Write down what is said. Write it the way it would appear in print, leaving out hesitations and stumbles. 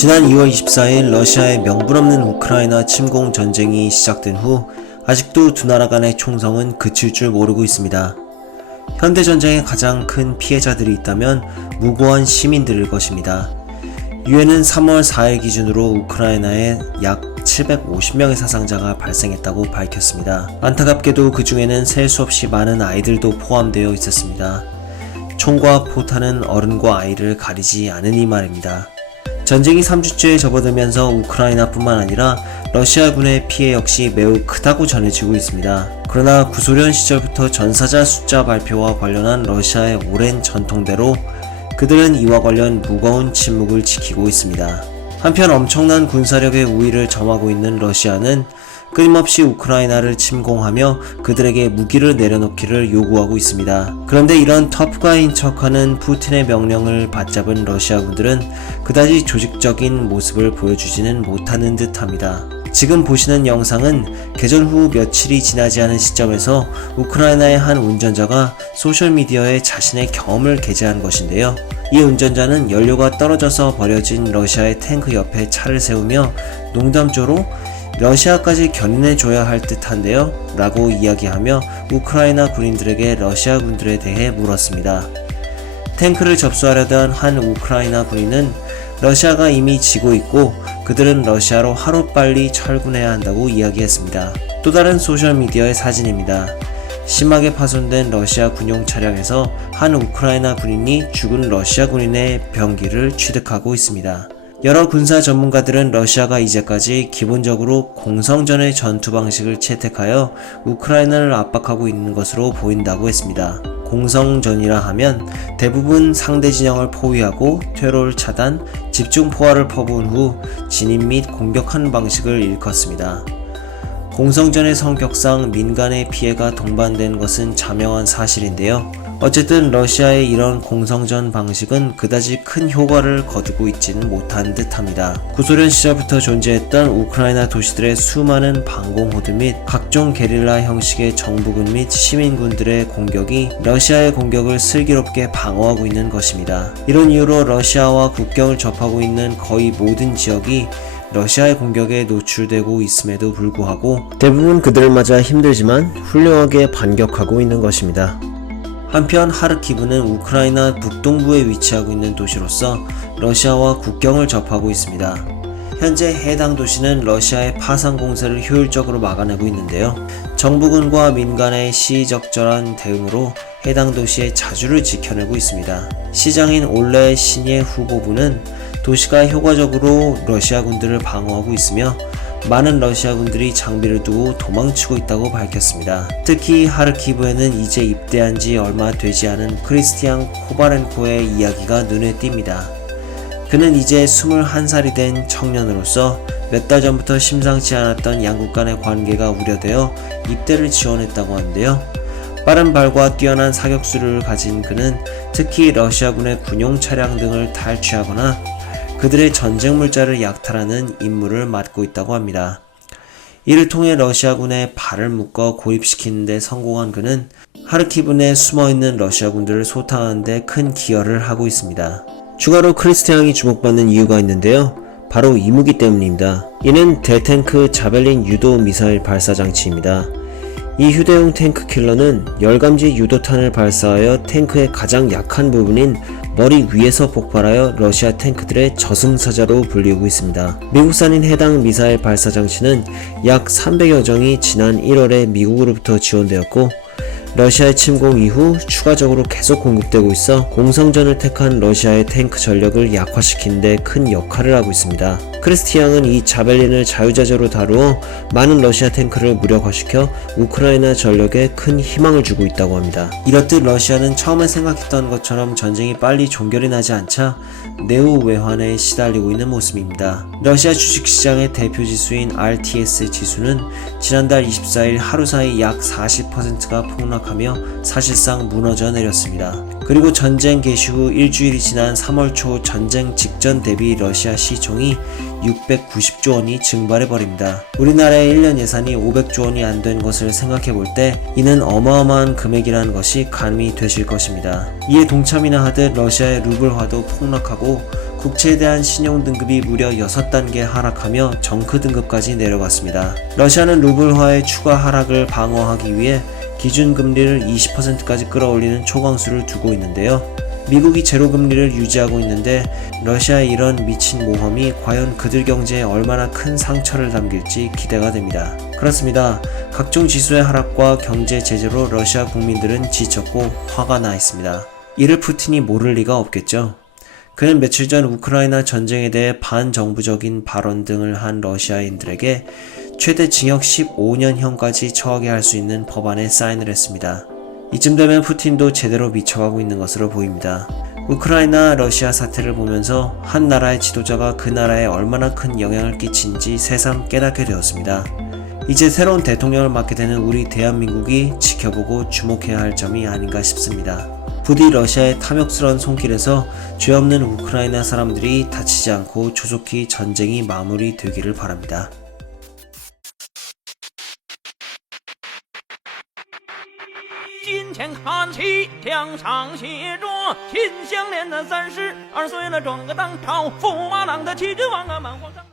지난 2월 24일 러시아의 명분없는 우크라이나 침공 전쟁이 시작된 후 아직도 두 나라 간의 총성은 그칠 줄 모르고 있습니다. 현대전쟁의 가장 큰 피해자들이 있다면 무고한 시민들일 것입니다. 유엔은 3월 4일 기준으로 우크라이나에 약 750명의 사상자가 발생했다고 밝혔습니다. 안타깝게도 그 중에는 셀 수 없이 많은 아이들도 포함되어 있었습니다. 총과 포탄은 어른과 아이를 가리지 않으니 말입니다. 전쟁이 3주째에 접어들면서 우크라이나뿐만 아니라 러시아군의 피해 역시 매우 크다고 전해지고 있습니다. 그러나 구소련 시절부터 전사자 숫자 발표와 관련한 러시아의 오랜 전통대로 그들은 이와 관련 무거운 침묵을 지키고 있습니다. 한편 엄청난 군사력의 우위를 점하고 있는 러시아는 끊임없이 우크라이나를 침공하며 그들에게 무기를 내려놓기를 요구하고 있습니다. 그런데 이런 터프가인 척하는 푸틴의 명령을 받잡은 러시아군들은 그다지 조직적인 모습을 보여주지는 못하는 듯합니다. 지금 보시는 영상은 개전 후 며칠이 지나지 않은 시점에서 우크라이나의 한 운전자가 소셜미디어에 자신의 경험을 게재한 것인데요. 이 운전자는 연료가 떨어져서 버려진 러시아의 탱크 옆에 차를 세우며 농담조로 러시아까지 견인해줘야 할 듯한데요? 라고 이야기하며 우크라이나 군인들에게 러시아 군들에 대해 물었습니다. 탱크를 접수하려던 한 우크라이나 군인은 러시아가 이미 지고 있고 그들은 러시아로 하루빨리 철군해야 한다고 이야기했습니다. 또 다른 소셜미디어의 사진입니다. 심하게 파손된 러시아 군용 차량에서 한 우크라이나 군인이 죽은 러시아 군인의 병기를 취득하고 있습니다. 여러 군사 전문가들은 러시아가 이제까지 기본적으로 공성전의 전투 방식을 채택하여 우크라이나를 압박하고 있는 것으로 보인다고 했습니다. 공성전이라 하면 대부분 상대 진영을 포위하고 퇴로를 차단, 집중 포화를 퍼부은 후 진입 및 공격하는 방식을 일컫습니다. 공성전의 성격상 민간의 피해가 동반된 것은 자명한 사실인데요. 어쨌든 러시아의 이런 공성전 방식은 그다지 큰 효과를 거두고 있지는 못한 듯합니다. 구소련 시절부터 존재했던 우크라이나 도시들의 수많은 방공호들 및 각종 게릴라 형식의 정부군 및 시민군들의 공격이 러시아의 공격을 슬기롭게 방어하고 있는 것입니다. 이런 이유로 러시아와 국경을 접하고 있는 거의 모든 지역이 러시아의 공격에 노출되고 있음에도 불구하고 대부분 그들을 맞아 힘들지만 훌륭하게 반격하고 있는 것입니다. 한편 하르키브는 우크라이나 북동부에 위치하고 있는 도시로서 러시아와 국경을 접하고 있습니다. 현재 해당 도시는 러시아의 파상 공세를 효율적으로 막아내고 있는데요. 정부군과 민간의 시의적절한 대응으로 해당 도시의 자주를 지켜내고 있습니다. 시장인 올레 신예 후보부는 도시가 효과적으로 러시아 군들을 방어하고 있으며 많은 러시아 군들이 장비를 두고 도망치고 있다고 밝혔습니다. 특히 하르키브에는 이제 입대한 지 얼마 되지 않은 크리스티안 코바렌코의 이야기가 눈에 띕니다. 그는 이제 21살이 된 청년으로서 몇 달 전부터 심상치 않았던 양국 간의 관계가 우려되어 입대를 지원했다고 하는데요. 빠른 발과 뛰어난 사격수를 가진 그는 특히 러시아군의 군용 차량 등을 탈취하거나 그들의 전쟁 물자를 약탈하는 임무를 맡고 있다고 합니다. 이를 통해 러시아군의 발을 묶어 고립시키는 데 성공한 그는 하르키브 내에 숨어있는 러시아군들을 소탕하는 데 큰 기여를 하고 있습니다. 추가로 크리스티앙이 주목받는 이유가 있는데요. 바로 이 무기 때문입니다. 이는 대탱크 자벨린 유도 미사일 발사 장치입니다. 이 휴대용 탱크 킬러는 열감지 유도탄을 발사하여 탱크의 가장 약한 부분인 머리 위에서 폭발하여 러시아 탱크들의 저승사자로 불리우고 있습니다. 미국산인 해당 미사일 발사 장치는 약 300여 정이 지난 1월에 미국으로부터 지원되었고 러시아의 침공 이후 추가적으로 계속 공급되고 있어 공성전을 택한 러시아의 탱크 전력을 약화시키는 데 큰 역할을 하고 있습니다. 크리스티앙은 이 자벨린을 자유자재로 다루어 많은 러시아 탱크를 무력화시켜 우크라이나 전력에 큰 희망을 주고 있다고 합니다. 이렇듯 러시아는 처음에 생각했던 것처럼 전쟁이 빨리 종결이 나지 않자 내후 외환에 시달리고 있는 모습입니다. 러시아 주식시장의 대표 지수인 RTS 지수는 지난달 24일 하루 사이 약 40%가 폭락하며 사실상 무너져 내렸습니다. 그리고 전쟁 개시 후 일주일이 지난 3월 초 전쟁 직전 대비 러시아 시총이 690조 원이 증발해버립니다. 우리나라의 1년 예산이 500조 원이 안 된 것을 생각해 볼 때 이는 어마어마한 금액이라는 것이 감이 되실 것입니다. 이에 동참이나 하듯 러시아의 루블화도 폭락하고 국채에 대한 신용 등급이 무려 6단계 하락하며 정크 등급까지 내려갔습니다. 러시아는 루블화의 추가 하락을 방어하기 위해 기준금리를 20%까지 끌어올리는 초강수를 두고 있는데요. 미국이 제로금리를 유지하고 있는데 러시아의 이런 미친 모험이 과연 그들 경제에 얼마나 큰 상처를 남길지 기대가 됩니다. 그렇습니다. 각종 지수의 하락과 경제 제재로 러시아 국민들은 지쳤고 화가 나 있습니다. 이를 푸틴이 모를 리가 없겠죠. 그는 며칠 전 우크라이나 전쟁에 대해 반정부적인 발언 등을 한 러시아인들에게 최대 징역 15년형까지 처하게 할 수 있는 법안에 사인을 했습니다. 이쯤 되면 푸틴도 제대로 미쳐가고 있는 것으로 보입니다. 우크라이나 러시아 사태를 보면서 한 나라의 지도자가 그 나라에 얼마나 큰 영향을 끼친지 새삼 깨닫게 되었습니다. 이제 새로운 대통령을 맡게 되는 우리 대한민국이 지켜보고 주목해야 할 점이 아닌가 싶습니다. 부디 러시아의 탐욕스러운 손길에서 죄 없는 우크라이나 사람들이 다치지 않고 조속히 전쟁이 마무리되기를 바랍니다. 金钱看齐，墙上写着“秦香莲的32岁了，转个当朝，驸马郎的旗帜王啊，满皇上。”